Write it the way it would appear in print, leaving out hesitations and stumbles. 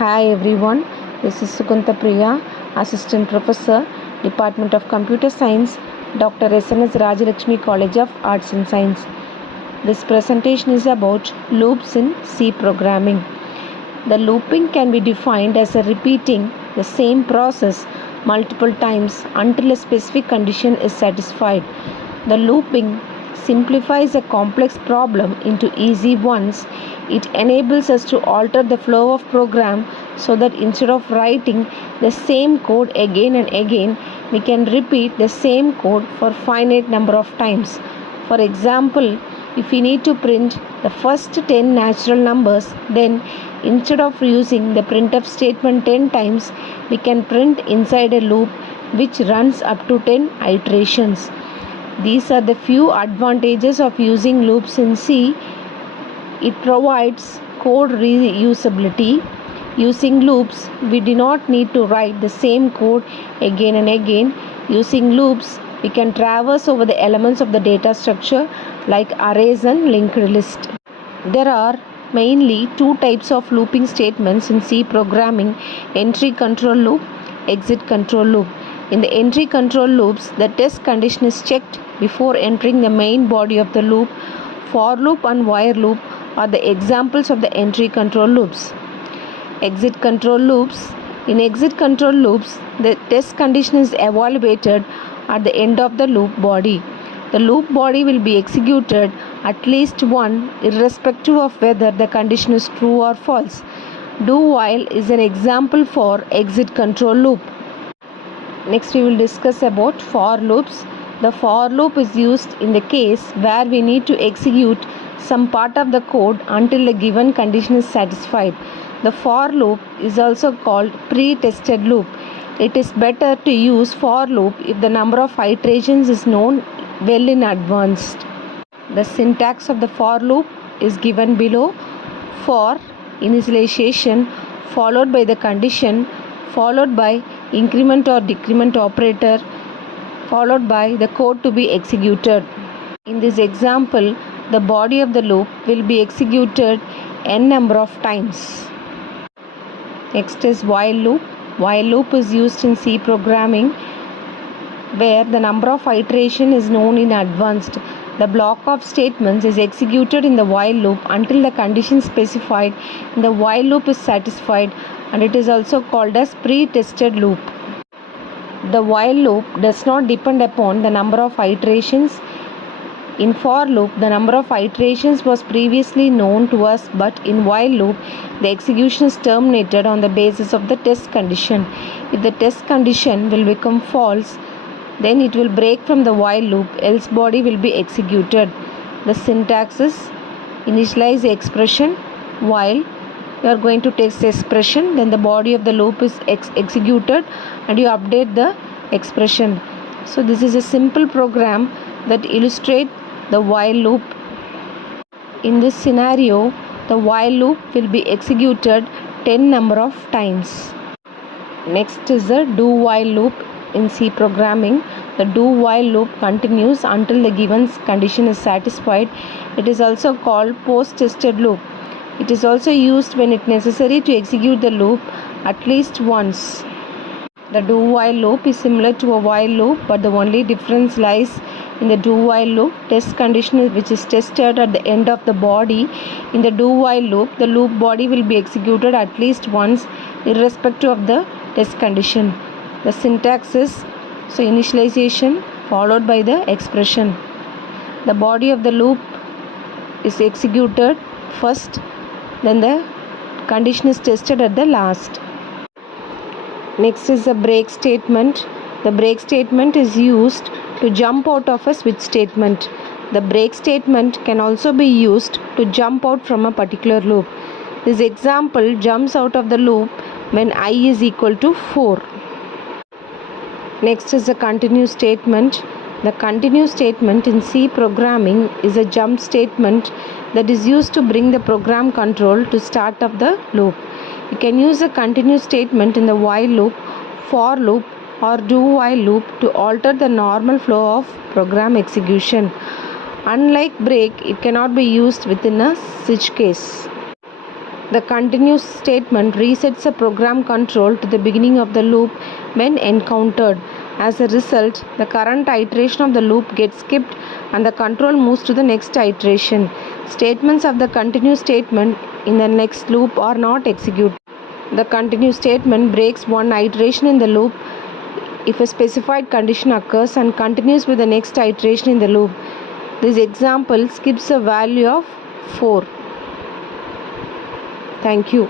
Hi everyone, this is Sugantha Priya, Assistant Professor, Department of Computer Science, Dr.S.S. Rajalakshmi College of Arts and Science. This presentation is about loops in C programming. The looping can be defined as a repeating the same process multiple times until a specific condition is satisfied. The looping simplifies a complex problem into easy ones. It enables us to alter the flow of program so that instead of writing the same code again and again, we can repeat the same code for finite number of times. For example, if we need to print the first 10 natural numbers, then instead of using the printf statement 10 times, we can print inside a loop which runs up to 10 iterations. These are the few advantages of using loops in C. It provides code reusability. Using loops, we do not need to write the same code again and again. Using loops, we can traverse over the elements of the data structure like arrays and linked lists. There are mainly two types of looping statements in C programming: entry control loop, exit control loop. In the entry control loops, the test condition is checked before entering the main body of the loop. For loop and while loop are the examples of the entry control loops. Exit control loops. In exit control loops, the test condition is evaluated at the end of the loop body. The loop body will be executed at least once, irrespective of whether the condition is true or false. Do while is an example for exit control loop. Next we will discuss about for loops. The for loop is used in the case where we need to execute some part of the code until a given condition is satisfied. The for loop is also called pre-tested loop. It is better to use for loop if the number of iterations is known well in advance. The syntax of the for loop is given below. For initialization followed by the condition followed by increment or decrement operator followed by the code to be executed. In this example, the body of the loop will be executed n number of times. Next is while loop. While loop is used in C programming where the number of iteration is known in advance. The block of statements is executed in the while loop until the condition specified in the while loop is satisfied, and it is also called as pre-tested loop. The while loop does not depend upon the number of iterations. In for loop, the number of iterations was previously known to us, but in while loop, the execution is terminated on the basis of the test condition. If the test condition will become false, then it will break from the while loop, else body will be executed. The syntax is initialize the expression while you are going to test the expression, then the body of the loop is executed and you update the expression. So this is a simple program that illustrates the while loop. In this scenario, the while loop will be executed 10 number of times. Next is the do while loop. In C programming, the do while loop continues until the given condition is satisfied. It is also called post-tested loop. It is also used when it is necessary to execute the loop at least once. The do while loop is similar to a while loop, but the only difference lies in the do while loop test condition which is tested at the end of the body. In the do while loop, the loop body will be executed at least once, irrespective of the test condition. The syntax is initialization followed by the expression. The body of the loop is executed first, then the condition is tested at the last. Next is the break statement. The break statement is used to jump out of a switch statement. The break statement can also be used to jump out from a particular loop. This example jumps out of the loop when I is equal to 4. Next is the continue statement. The continue statement in C programming is a jump statement that is used to bring the program control to start of the loop. You can use a continue statement in the while loop, for loop or do while loop to alter the normal flow of program execution. Unlike break, it cannot be used within a switch case. The continuous statement resets a program control to the beginning of the loop when encountered. As a result, the current iteration of the loop gets skipped and the control moves to the next iteration. Statements of the continuous statement in the next loop are not executed. The continuous statement breaks one iteration in the loop if a specified condition occurs and continues with the next iteration in the loop. This example skips a value of 4. Thank you.